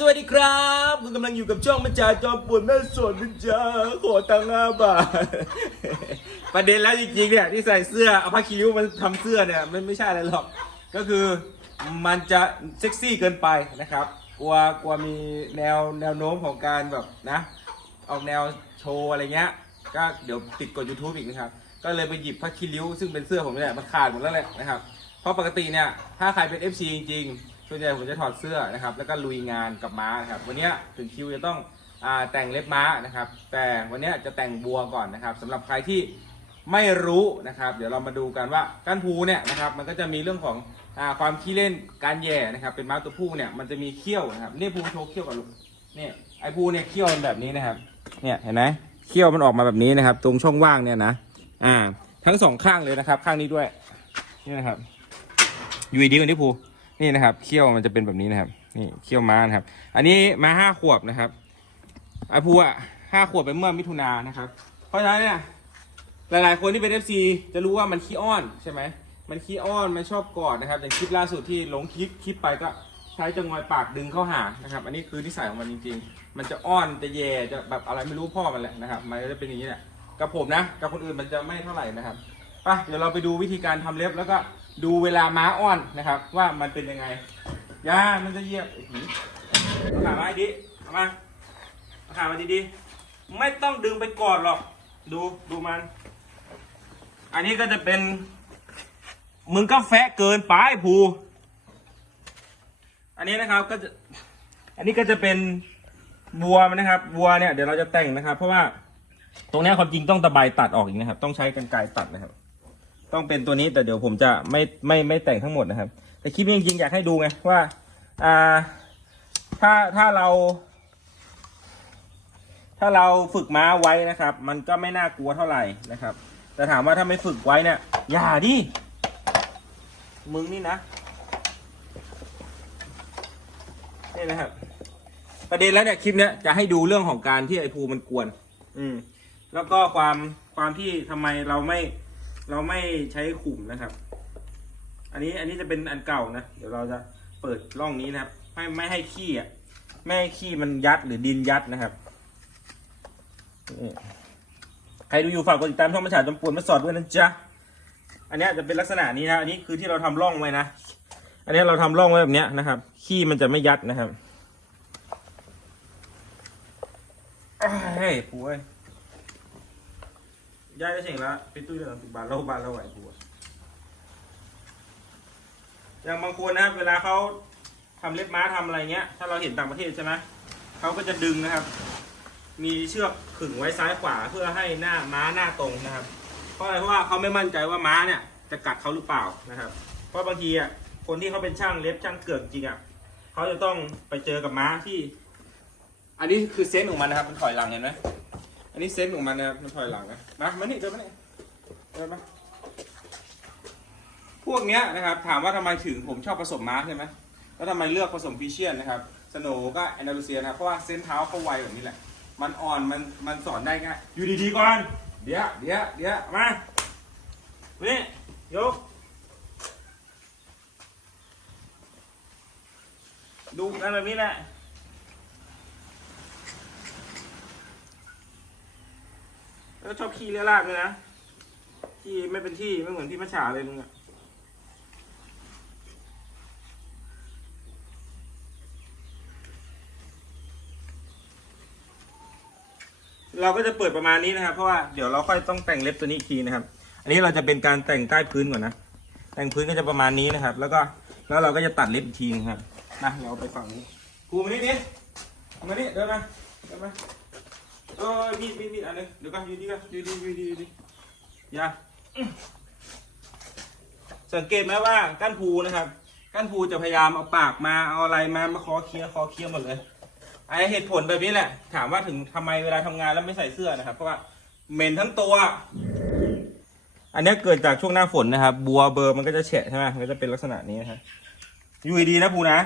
สวัสดีครับ คุณกำลังอยู่กับช่องมัจจาจอมปวดแม่สนนะจ๊ะขอตังค์ห้าบาท ประเด็นแล้วจริงๆเนี่ยที่ใส่เสื้อเอาผ้าคิ้วมาทำเสื้อเนี่ยมันไม่ใช่อะไรหรอก ก็คือมันจะเซ็กซี่เกินไปนะครับ กลัวกลัวมีแนวแนวโน้มของการแบบนะ ออกแนวโชว์อะไรเงี้ย ก็เดี๋ยวติดกด YouTube อีกนะครับ ก็เลยไปหยิบผ้าคิ้วซึ่งเป็นเสื้อผมนี่แหละมันขาดหมดแล้วแหละนะครับ เพราะปกติเนี่ยถ้าใครเป็น FC จริงๆ ส่วนใหญ่ผมจะถอดเสื้อนะครับ แล้วก็ลุยงานกับม้านะครับ วันนี้ถึงคิวจะต้องอาแต่งเล็บม้านะครับ แต่วันนี้จะแต่งบัวก่อนนะครับสำหรับใครที่ไม่รู้นะครับ เดี๋ยวเรามาดูกันว่าก้านภูเนี่ยนะครับ มันก็จะมีเรื่องของอาความขี้เล่นการแย่นะครับ เป็นม้าตัวผู้เนี่ยมันจะมีเขี้ยวนะครับนี่ภูโชว์เขี้ยวกับลูกเนี่ยไอ้ภูเนี่ยเขี้ยวมันแบบนี้นะครับ เนี่ยเห็นไหมเขี้ยวมันออกมาแบบนี้นะครับ ตรงช่องว่างเนี่ยนะอ่าทั้งสองข้างเลยนะครับ ข้างนี้ด้วยนี่นะครับอยู่ดีกว่านี่ภู นี่นะครับเขี้ยวมันจะเป็นแบบนี้นะครับ นี่เขี้ยวม้านะครับ อันนี้ม้าห้าขวบนะครับไอ้ภูอะห้าขวบไปเมื่อมิถุนานะครับ เพราะฉะนั้นเนี่ยหลายๆ คนที่เป็น FC จะรู้ว่ามันขี้อ้อนใช่ไหมมันขี้อ้อนมันชอบกอดนะครับอย่างคลิปล่าสุดที่ลงคลิปคลิปไปก็ใช้จะงอยปากดึงเข้าหานะครับ อันนี้คือนิสัยของมันจริงๆ มันจะอ้อนจะแย่จะแบบอะไรไม่รู้พ่อมันแหละนะครับ มันจะเป็นอย่างนี้แหละกับผมนะ กับคนอื่นมันจะไม่เท่าไหร่นะครับไปเดี๋ยวเราไปดูวิธีการทำเล็บแล้วก็ ดูเวลาม้าอ้อนนะครับ ว่ามันเป็นยังไงย่ามันจะเหยียบเอาขามาให้ดิเอามาเอาขามาดีๆไม่ต้องดึงไปกอดหรอก ดูดูมัน อันนี้ก็จะเป็น มึงก็แฟะเกินไปภูอันนี้นะครับก็จะอันนี้ก็จะเป็นวัวมันนะครับวัวเนี่ยเดี๋ยวเราจะแต่งนะครับ เพราะว่าตรงเนี้ยความจริงต้องตะไบตัดออกอีกนะครับ ต้องใช้กันไกรตัดนะครับ ต้องเป็นตัวนี้แต่เดี๋ยวผมจะไม่ไม่ไม่แต่งทั้งหมดนะครับ แต่คลิปนี้จริงๆอยากให้ดูไงว่าอ่าถ้าถ้าเรา ถ้าเราฝึกม้าไว้นะครับ มันก็ไม่น่ากลัวเท่าไหร่นะครับ แต่ถามว่าถ้าไม่ฝึกไว้เนี่ยอย่าดิมึงนี่นะนี่นะครับ ประเด็นแล้วเนี่ยคลิปเนี้ยจะให้ดูเรื่องของการที่ไอ้ภูมันกวน อืม แล้วก็ความความที่ทำไมเราไม่ เราไม่ใช้ขุมนะครับ อันนี้อันนี้จะเป็นอันเก่านะ เดี๋ยวเราจะเปิดร่องนี้นะครับ ไม่ไม่ให้ขี้อะ ไม่ให้ขี้มันยัดหรือดินยัดนะครับ ใครดูอยู่ฝากกดติดตามช่องมาฉาจำปวนมาสอดด้วยนะจ๊ะ อันนี้จะเป็นลักษณะนี้นะ อันนี้คือที่เราทำร่องไว้นะ อันนี้เราทำร่องไว้แบบเนี้ยนะครับ ขี้มันจะไม่ยัดนะครับเฮ้ยปูเอ้ย ย้ายได้เสียงแล้วไปตุ้ยเดิมบานเราบานเราไหวปูอะอย่างบางคนนะครับเวลาเขาทำเล็บม้าทำอะไรเงี้ย ถ้าเราเห็นต่างประเทศใช่ไหมเขาก็จะดึงนะครับ มีเชือกขึงไว้ซ้ายขวาเพื่อให้หน้าม้าหน้าตรงนะครับ เพราะอะไรเพราะว่าเขาไม่มั่นใจว่าม้าเนี่ยจะกัดเขาหรือเปล่านะครับ เพราะบางทีอะคนที่เขาเป็นช่างเล็บช่างเกือกจริงอะเขาจะต้องไปเจอกับม้าที่ อันนี้คือเซนส์ของมันนะครับมันถอยหลังเห็นไหม นนี้เซนส์ของมันนะครับมันถอยหลังนะมามานี่เดินมานี่เดินมาพวกเนี้ยนะครับ ถามว่าทำไมถึงผมชอบผสมม้าใช่ไหมแล้วทำไมเลือกผสมฟิเชียนนะครับสโนก็แอนดาลูเซียนะเพราะว่าเส้นเท้าเขาไวแบบนี้แหละ มันอ่อนมันมันสอนได้ง่ายอยู่ดีๆก่อน เดี๋ยวเดี๋ยวเดี๋ยวมานี่ยกดูกันแบบนี้แหละ แล้วชอบขี้เลี้ยราดเลยนะขี้ไม่เป็นที่ไม่เหมือนพี่มัชฉาเลยมึงอะเราก็จะเปิดประมาณนี้นะครับ เพราะว่าเดี๋ยวเราค่อยต้องแต่งเล็บตัวนี้อีกทีนะครับ อันนี้เราจะเป็นการแต่งใต้พื้นก่อนนะ แต่งพื้นก็จะประมาณนี้นะครับ แล้วก็แล้วเราก็จะตัดเล็บอีกทีนะครับนะเราไปฝั่งนี้กูมานี่ดิมานี่เดินมาเดินมา เออมีดมีดมีดอันนึงเดี๋ยวก่อนอยู่ดีก่อนอยู่ดีอยู่ดีอยู่ดีอย่าสังเกตไหมว่าก้านภูนะครับก้านภูจะพยายามเอาปากมาเอาอะไรมามาคอเคลียร์คอเคลียร์หมดเลยไอเหตุผลแบบนี้แหละ ถามว่าถึงทำไมเวลาทำงานแล้วไม่ใส่เสื้อนะครับ เพราะว่าเหม็นทั้งตัว อันนี้เกิดจากช่วงหน้าฝนนะครับ บัวเบอร์มันก็จะแฉะใช่ไหมมันก็จะเป็นลักษณะนี้นะฮะอยู่ดีนะภูนะ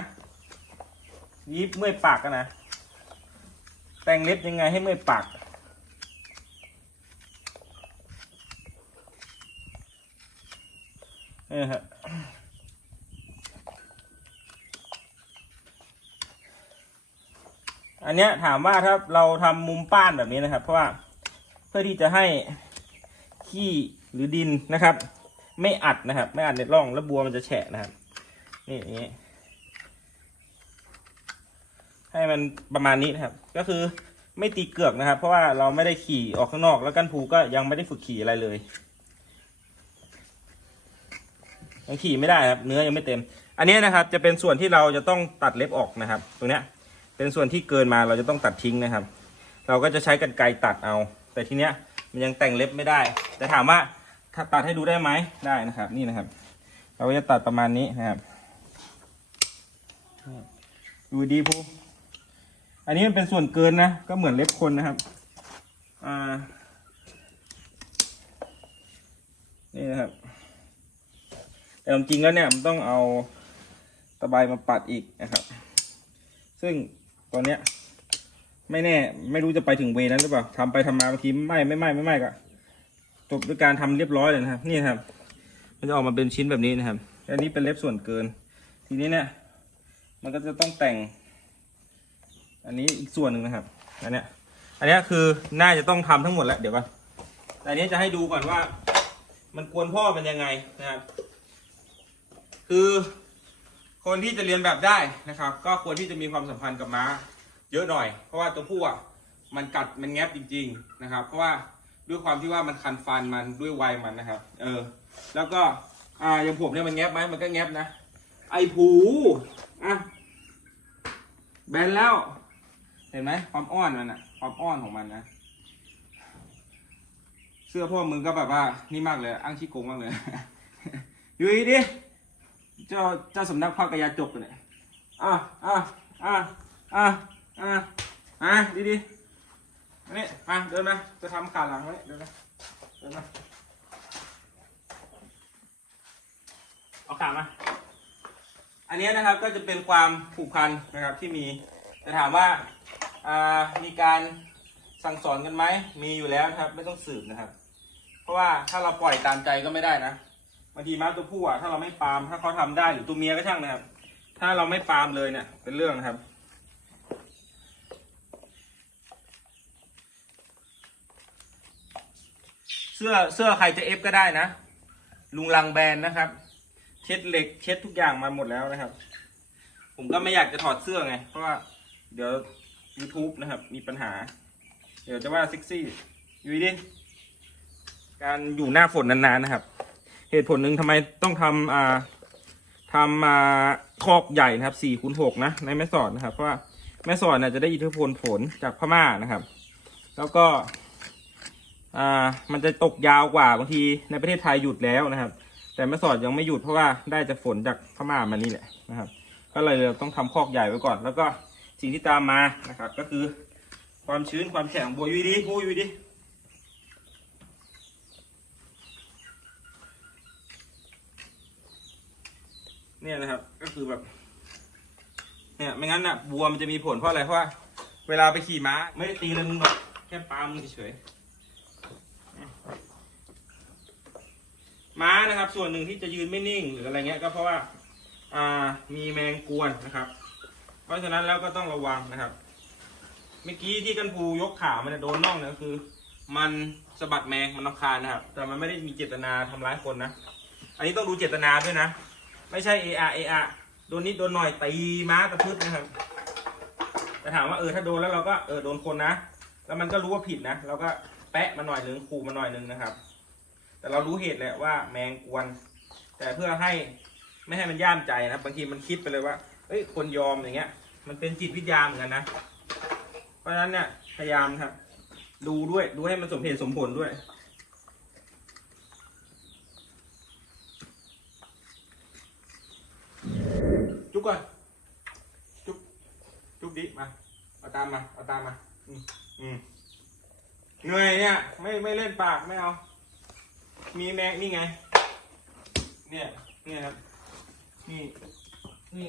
ยิบเมื่อยปากกันนะ แต่งเล็บยังไงให้เมื่อยปากเออฮะอันเนี้ยถามว่าถ้าเราทำมุมป้านแบบนี้นะครับ เพราะว่าเพื่อที่จะให้ขี้หรือดินนะครับ ไม่อัดนะครับ ไม่อัดในร่องแล้วบัวมันจะแฉะนะครับ นี่อย่างนี้ ให้มันประมาณนี้นะครับ ก็คือไม่ตีเกือกนะครับ เพราะว่าเราไม่ได้ขี่ออกข้างนอก แล้วกันภูก็ยังไม่ได้ฝึกขี่อะไรเลยยังขี่ไม่ได้ครับ เนื้อยังไม่เต็ม อันนี้นะครับจะเป็นส่วนที่เราจะต้องตัดเล็บออกนะครับ ตรงเนี้ยเป็นส่วนที่เกินมาเราจะต้องตัดทิ้งนะครับ เราก็จะใช้กรรไกรตัดเอา แต่ทีเนี้ยมันยังแต่งเล็บไม่ได้ แต่ถามว่าถ้าตัดให้ดูได้ไหมได้นะครับ นี่นะครับ เราก็จะตัดประมาณนี้นะครับดูดีพู อันนี้มันเป็นส่วนเกินนะ ก็เหมือนเล็บคนนะครับ อ่า นี่นะครับ แต่จริงแล้วเนี่ยมันต้องเอาตะไบมาปัดอีกนะครับ ซึ่งตอนเนี้ย ไม่แน่ ไม่รู้จะไปถึงเวนั้นหรือเปล่าทำไปทำมาบางทีไม่ไม่ไม่ไม่ไม่ก็จบด้วยการทำเรียบร้อยเลยนะครับ นี่นะครับ มันจะออกมาเป็นชิ้นแบบนี้นะครับ อันนี้เป็นเล็บส่วนเกิน ทีนี้เนี่ย มันก็จะต้องแต่ง อันนี้อีกส่วนหนึ่งนะครับ อันเนี้ย อันเนี้ยคือน่าจะต้องทำทั้งหมดแล้วเดี๋ยวก่อนแต่อันนี้จะให้ดูก่อนว่า มันกวนพ่อเป็นยังไงนะครับ คือคนที่จะเรียนแบบได้นะครับ ก็ควรที่จะมีความสัมพันธ์กับม้า เยอะหน่อย เพราะว่าตัวผู้อะมันกัดมันแงบจริง ๆนะครับ เพราะว่าด้วยความที่ว่ามันคันฟันมันด้วยวัยมันนะครับ เออ แล้วก็อ่าอย่างผมเนี่ยมันแงบไหมมันก็แงบนะ ไอผูอะแบนแล้ว เห็นไหมความอ้อนมันอะความอ้อนของมันนะเสื้อพ่อมึงก็แบบว่านี่มากเลยอ้างชี้โกงมากเลยอยู่ดีดิเจ้าเจ้าสำนักพระกยาจบเลยอะอะอะอะอะอะดีดีนี่มาเดินมาจะทำขาหลังไว้เดินมาเดินมาเอาขามาอันนี้นะครับก็จะเป็นความผูกพันนะครับที่มี จะถามว่า มีการสั่งสอนกันไหมมีอยู่แล้วนะครับ ไม่ต้องสืบนะครับ เพราะว่าถ้าเราปล่อยตามใจก็ไม่ได้นะบางทีม้าตัวผู้อะถ้าเราไม่ปามถ้าเขาทำได้หรือตัวเมียก็ช่างนะครับ ถ้าเราไม่ปามเลยเนี่ย เป็นเรื่องนะครับเสื้อเสื้อใครจะเอฟก็ได้นะ ลุงลังแบรนด์นะครับ เช็ดเหล็กเช็ดทุกอย่างมาหมดแล้วนะครับ ผมก็ไม่อยากจะถอดเสื้อไง เพราะว่าเดี๋ยว YouTube นะครับ มีปัญหา เดี๋ยวจะว่าเซ็กซี่อยู่ดิ การอยู่หน้าฝนนานๆนะครับ เหตุผลหนึ่งทำไมต้องทำอ่าทำมาคอกใหญ่นะครับ4คูณ6นะ ในแม่สอดนะครับ เพราะว่าแม่สอดน่ยจะได้อิทธิพลฝนจากพม่านะครับ แล้วก็อ่ามันจะตกยาวกว่าบางทีในประเทศไทยหยุดแล้วนะครับ แต่แม่สอดยังไม่หยุดเพราะว่าได้จากฝนจากพม่ามานี่แหละนะครับ ก็เลยต้องทำคอกใหญ่ไว้ก่อน แล้วก็ สิ่งที่ตามมานะครับ ก็คือความชื้นความแข็งของบัวอยูดีพูอยูดีเนี่ยนะครับก็คือแบบเนี่ยไม่งั้นน่ะบัวมันจะมีผลเพราะอะไรเพราะว่าเวลาไปขี่ม้า ไม่ได้ตีเลยมึงหรอกแค่ปามึงเฉยๆม้านะครับ ส่วนหนึ่งที่จะยืนไม่นิ่งหรืออะไรเงี้ยก็เพราะว่า อ่ามีแมงกวนนะครับ เพราะฉะนั้นแล้วก็ต้องระวังนะครับ เมื่อกี้ที่กันภูยกขามันโดนน่องเนี่ยคือ มันสะบัดแมงมันรำคานะครับ แต่มันไม่ได้มีเจตนาทำร้ายคนนะ อันนี้ต้องดูเจตนาด้วยนะ ไม่ใช่เออาเออาโดนนิดโดนหน่อยตีม้ากระพืดนะครับ แต่ถามว่าเออถ้าโดนแล้วเราก็เออโดนคนนะ แล้วมันก็รู้ว่าผิดนะเราก็แปะมาหน่อยหนึ่งขู่มาหน่อยหนึ่งนะครับ แต่เรารู้เหตุแหละว่าแมงกวน แต่เพื่อให้ไม่ให้มันย่ามใจนะบางทีมันคิดไปเลยว่า เอ้ยคนยอมอย่างเงี้ย มันเป็นจิตวิทยาเหมือนกันนะ เพราะฉะนั้นเนี่ยพยายามครับ ดูด้วยดูให้มันสมเหตุสมผลด้วยจุกก่อนจุกจุกดิมาเอาตามมาเอาตามมาอืมอืมเหนื่อยเนี่ยไม่ไม่เล่นปากไม่เอา มีแมงนี่ไง เนี่ยเนี่ยครับนี่นี่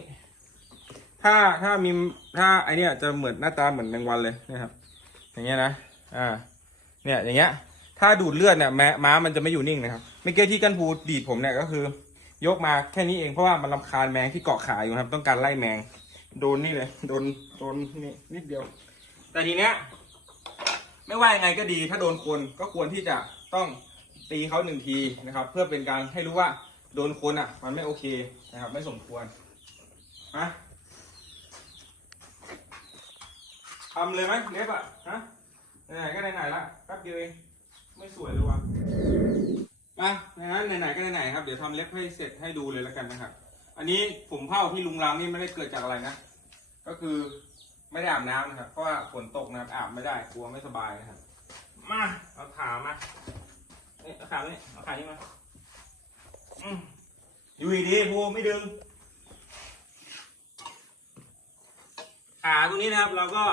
ถ้าถ้ามีถ้าไอเนี้ยจะเหมือนหน้าตาเหมือนแมงวันเลยนะครับ อย่างเงี้ยนะอ่าเนี่ยอย่างเงี้ย ถ้าดูดเลือดเนี่ยแม้ม้ามันจะไม่อยู่นิ่งนะครับเมื่อกี้ที่กันพูดีดผมเนี่ยก็คือ ยกมาแค่นี้เองเพราะว่ามันรำคาญแมงที่เกาะขาอยู่ครับ ต้องการไล่แมง โดนนี่เลยโดนโดนนี่นิดเดียว แต่ทีเนี้ยไม่ว่ายังไงก็ดี ถ้าโดนคนก็ควรที่จะต้องตีเขาหนึ่งทีนะครับ เพื่อเป็นการให้รู้ว่าโดนคนอะ มันไม่โอเคนะครับ ไม่สมควรฮะ ทำเลยไหมเล็บอะฮะไหนๆก็ไหนๆละแป๊บเดียวเองไม่สวยเลยวะมาดังนั้นไหนๆก็ไหนๆครับเดี๋ยวทำเล็บให้เสร็จให้ดูเลยแล้วกันนะครับ อันนี้ผมเผ้าที่ลุงรังนี่ไม่ได้เกิดจากอะไรนะ ก็คือไม่ได้อาบน้ำนะครับ เพราะว่าฝนตกนะครับอาบไม่ได้กลัวไม่สบายนะครับ มาเอาขามาเนี่ยเอาขาเนี่ยเอาขานี่มาอืมอยู่ดีๆพูไม่ดึง ขาตรงนี้นะครับ เราก็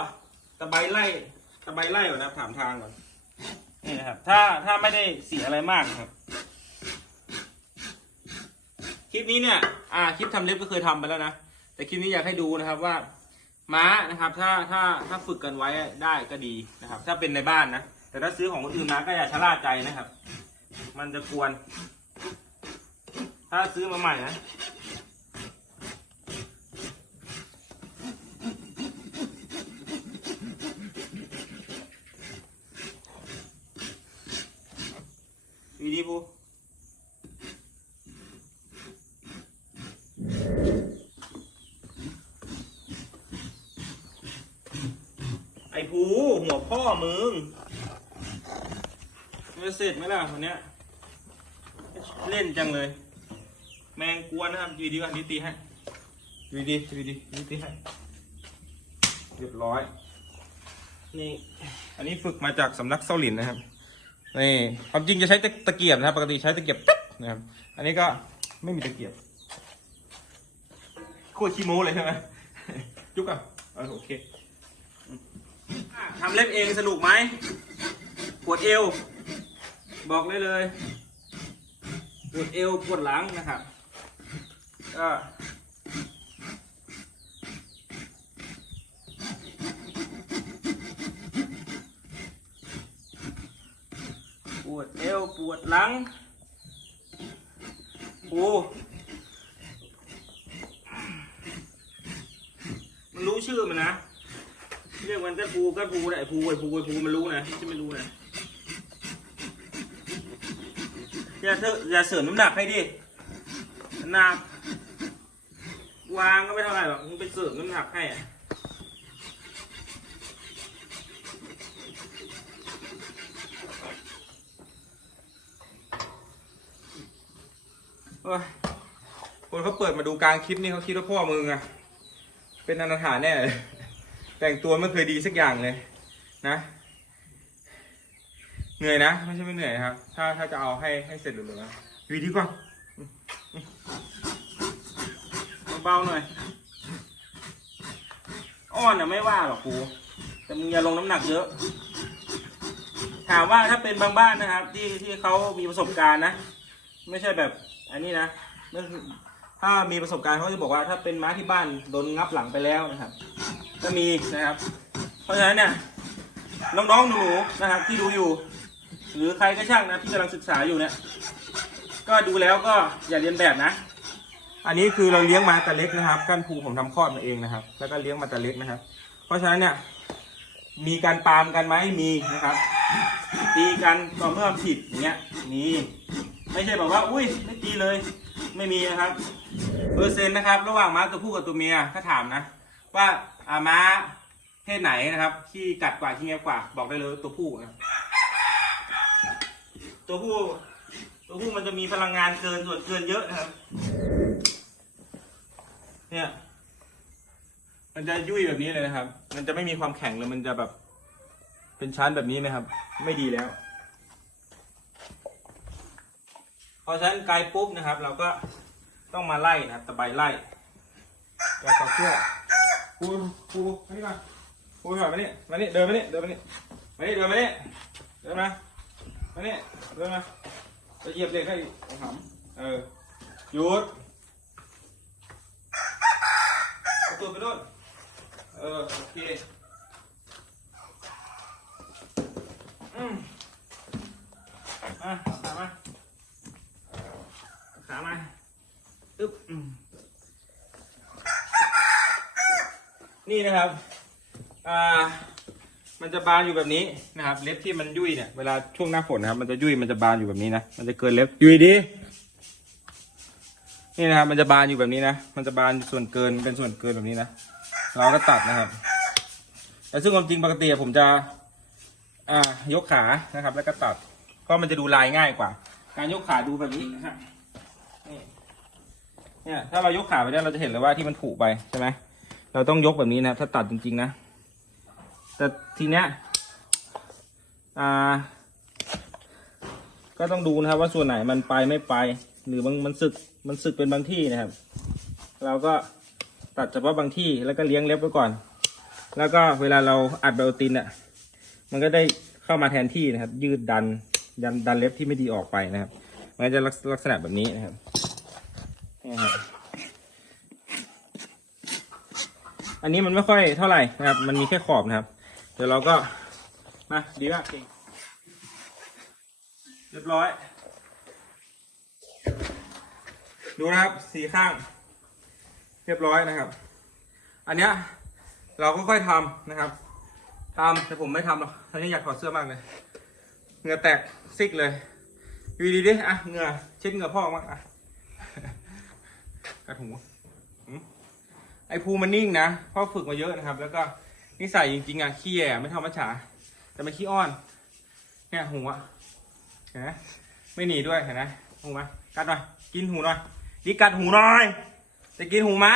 ตะไบไล่ตะไบไล่ก่อนนะครับถามทางก่อนนี่นะครับ ถ้าถ้าไม่ได้เสียอะไรมากครับ คลิปนี้เนี่ย อ่า คลิปทำเล็บก็เคยทำไปแล้วนะ แต่คลิปนี้อยากให้ดูนะครับว่า ม้านะครับ ถ้าถ้าถ้าฝึกกันไว้ได้ก็ดีนะครับ ถ้าเป็นในบ้านนะ แต่ถ้าซื้อของคนอื่นมาก็อย่าชะล่าใจนะครับ มันจะกวนถ้าซื้อมาใหม่นะ วีดีพูไอ้ภูหัวพ่อมึงจะเสร็จไหมล่ะวันเนี้ยเล่นจังเลย แมงกวนนะครับวีดีอันนี้ตีให้วีดีวีดีวีดีให้เรียบร้อย นี่ อันนี้ฝึกมาจากสำนักเซาหลินนะครับ นี่ความจริงจะใช้ตะเกียบนะครับ ปกติใช้ตะเกียบปึ๊บนะครับ อันนี้ก็ไม่มีตะเกียบโคตรขี้โม้เลยใช่ไหมจุกอะโอเคทำเล็บเองสนุกไหมปวดเอว บอกเลยเลยปวดเอวปวดหลังนะครับก็ วดเอวปวดหลังโอ้มันรู้ชื่อมันนะเรียกมันก็ภูก็ภูแหละภูไอ้ภูไอ้ภูมันรู้นะที่ไม่รู้นะอย่าเถอะอย่าเสริมน้ำหนักให้ดิหนักวางก็ไม่เท่าไหร่หรอกมึงไปเสริมน้ำหนักให้อะโอ้ย คนเขาเปิดมาดูกลางคลิปนี่เขาคิดว่าพ่อมึงอะเป็นอนาถาแน่เลยแต่งตัวไม่เคยดีสักอย่างเลย นะ เหนื่อยนะไม่ใช่ไม่เหนื่อยครับ ถ้าถ้าจะเอาให้ให้เสร็จเร็วๆนะวีดีกว่าเบาหน่อย อ้อนน่ะไม่ว่าหรอกครูแต่มึงอย่าลงน้ำหนักเยอะ ถามว่าถ้าเป็นบางบ้านนะครับ ที่ที่เขามีประสบการณ์นะ ไม่ใช่แบบ อันนี้นะนั่นคือถ้ามีประสบการณ์เขาจะบอกว่าถ้าเป็นม้าที่บ้านโดนงับหลังไปแล้วนะครับ ก็มีนะครับ เพราะฉะนั้นเนี่ยน้องๆหนูๆนะครับ ที่ดูอยู่ หรือใครก็ช่างนะที่กำลังศึกษาอยู่เนี่ย ก็ดูแล้วก็อย่าเรียนแบบนะ อันนี้คือเราเลี้ยงมาแต่เล็กนะครับก้านภูผมทำคลอดมาเองนะครับ แล้วก็เลี้ยงมาแต่เล็กนะครับ เพราะฉะนั้นเนี่ยมีการปรามกันไหมมีนะครับ ตีกันตอเมื่อผิดอย่างเงี้ยมี ไม่ใช่แบบว่า อุ้ยไม่ตีเลย ไม่มีนะครับ เปอร์เซ็นต์นะครับ ระหว่างม้าตัวผู้กับตัวเมียถ้าถามนะ ว่าอาม้าเพศไหนนะครับที่กัดกว่าที่เงียบกว่า บอกได้เลยตัวผู้นะตัวผู้ตัวผู้มันจะมีพลังงานเกินส่วนเกินเยอะนะครับ เนี่ย มันจะยุ่ยแบบนี้เลยนะครับ มันจะไม่มีความแข็งเลยมันจะแบบ เป็นชั้นแบบนี้นะครับ ไม่ดีแล้ว พอชั้นไกลปุ๊บนะครับ เราก็ต้องมาไล่นะครับตะไบไล่แกะต่อเสื้อปูปูมานี่มาปูมามานี่มานี่เดินมานี่เดินมานี่มานี่เดินมานี่เดินมามานี่เดินมาจะเหยียบเหล็กให้ผมหำเออหยุดตัวไปโน่นเออโอเคอืมอะ มามาอึ๊บนี่นะครับอ่ามันจะบานอยู่แบบนี้นะครับ เล็บที่มันยุ่ยเนี่ย เวลาช่วงหน้าฝนนะครับ มันจะยุ่ยมันจะบานอยู่แบบนี้นะ มันจะเกินเล็บยุ่ยดี นี่นะครับ มันจะบานอยู่แบบนี้นะ มันจะบานส่วนเกินเป็นส่วนเกินแบบนี้นะ เราก็ตัดนะครับ แต่ซึ่งความจริงปกติผมจะ อ่ายกขานะครับ แล้วก็ตัด ก็มันจะดูลายง่ายกว่า การยกขาดูแบบนี้นะฮะ เนี่ยถ้าเรายกขาไปเนี่ยเราจะเห็นเลยว่าที่มันผุไปใช่ไหมเราต้องยกแบบนี้นะถ้าตัดจริงๆนะ แต่ทีเนี้ยอ่า ก็ต้องดูนะครับว่าส่วนไหนมันไปไม่ไป หรือบางมันสึกมันสึกเป็นบางที่นะครับ เราก็ตัดเฉพาะบางที่แล้วก็เลี้ยงเล็บไว้ก่อน แล้วก็เวลาเราอัดไบโอตินอะมันก็ได้เข้ามาแทนที่นะครับ ยืดดันดันดันเล็บที่ไม่ดีออกไปนะครับ มันจะลักษณะแบบนี้นะครับ นี่ครับอันนี้มันไม่ค่อยเท่าไหร่นะครับ มันมีแค่ขอบนะครับ เดี๋ยวเราก็มาดีมากเก่งเรียบร้อย ดูนะครับสีข้าง เรียบร้อยนะครับ อันเนี้ยเราก็ค่อยทำนะครับทำแต่ผมไม่ทำหรอกตอนนี้อยากถอดเสื้อมากเลยเหงื่อแตกซิกเลยดูดีดิอะเหงื่อเช็ดเหงื่อพ่อมากอะ กระถูหืมไอ้ภูมันนิ่งนะพ่อฝึกมาเยอะนะครับ แล้วก็นิสัยจริงๆอะขี้แย่ไม่ทำมัจฉาแต่ไม่ขี้อ้อน เนี่ยหูอะเห็นไหมไม่หนีด้วยเห็นไหมหูมากัดหน่อยกินหูหน่อยดีกัดหูหน่อยจะกินหูม้า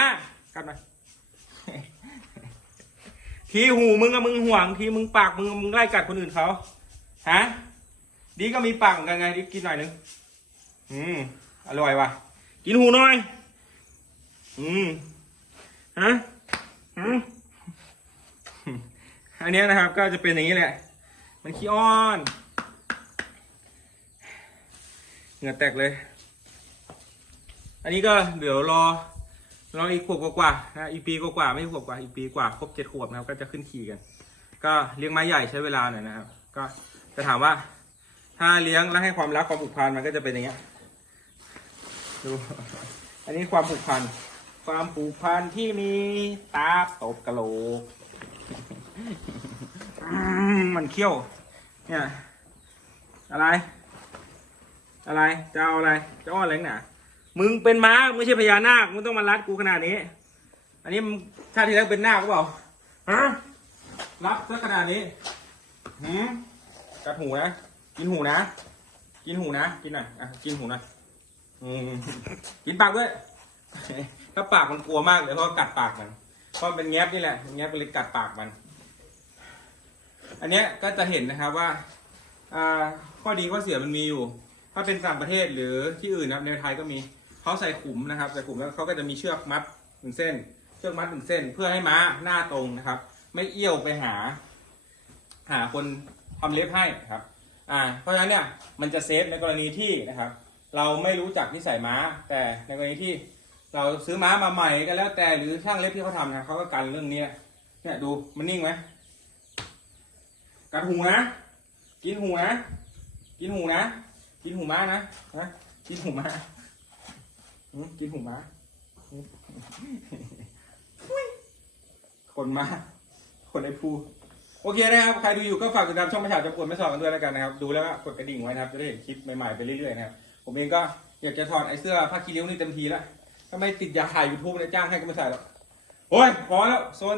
กัดหน่อยทีหูมึงอะมึงห่วงทีมึงปากมึงมึงไล่กัดคนอื่นเขาฮะดีก็มีปากเหมือนกันไงดีกินหน่อยนึงอืมอร่อยว่ะกินหูหน่อย อืมฮะอืมอันนี้นะครับก็จะเป็นอย่างนี้แหละ มันขี้อ้อนเหงื่อแตกเลย อันนี้ก็เดี๋ยวรอรออีกขวบกว่าๆนะอีปีกว่าๆไม่ขวบกว่าอีปีกว่าครบเจ็ดขวบนะครับ ก็จะขึ้นขี่กัน ก็เลี้ยงไม้ใหญ่ใช้เวลาหน่อยนะครับ ก็จะถามว่า ถ้าเลี้ยงแล้วให้ความรักความผูกพันมันก็จะเป็นอย่างเงี้ยดู อันนี้ความผูกพัน ความผูกพันที่มีตาตบกะโหลกมันเขี้ยว เนี่ย อะไร อะไรจะเอาอะไรจะอ้อนอะไรนักหนามึงเป็นม้าไม่ใช่พญานาคมึงต้องมารัดกูขนาดนี้ อันนี้ชาติที่แล้วเป็นนาคหรือเปล่าฮะรับซะขนาดนี้หืมกัดหูนะกินหูนะ กินหูนะ กินหน่อยอะกินหูหน่อยอืมกินปากด้วย ถ้าปากมันกลัวมากเลยเพราะกัดปากมันเพราะมันเป็นแงบนี่แหละแงบก็เลยกัดปากมัน อันเนี้ยก็จะเห็นนะครับว่าข้อดีข้อเสียมันมีอยู่ ถ้าเป็นต่างประเทศหรือที่อื่นนะครับในไทยก็มีเขาใส่ขุมนะครับใส่ขุมแล้วเขาก็จะมีเชือกมัดหนึ่งเส้น เชือกมัดหนึ่งเส้น เพื่อให้ม้าหน้าตรงนะครับ ไม่เอี้ยวไปหา หาคนทำเล็บให้ครับ อ่า เพราะฉะนั้นเนี่ยมันจะเซฟในกรณีที่นะครับ เราไม่รู้จักนิสัยม้า แต่ในกรณีที่ เราซื้อม้ามาใหม่ก็แล้วแต่หรือช่างเล็บที่เขาทำนะเขาก็กันเรื่องนี้เนี่ยดูมันนิ่งไหมกัดหูนะกินหูนะกินหูนะกินหูม้านะนะกินหูม้าหืมกินหูม้าคนมาคนไอ้ผู้โอเคนะครับ ใครดูอยู่ก็ฝากติดตามช่องประชาชนปวดไม่สอนกันด้วยแล้วกันนะครับ ดูแล้วก็กดกระดิ่งไว้นะครับ จะได้เห็นคลิปใหม่ๆไปเรื่อยๆนะครับ ผมเองก็อยากจะถอดไอ้เสื้อผ้าคีริ้วนี่เต็มทีแล้ว ถ้าไม่ติดยาถ่ายยูทูบนะจ้างให้ก็ไม่ใส่หรอกโอ้ยพอแล้วโซน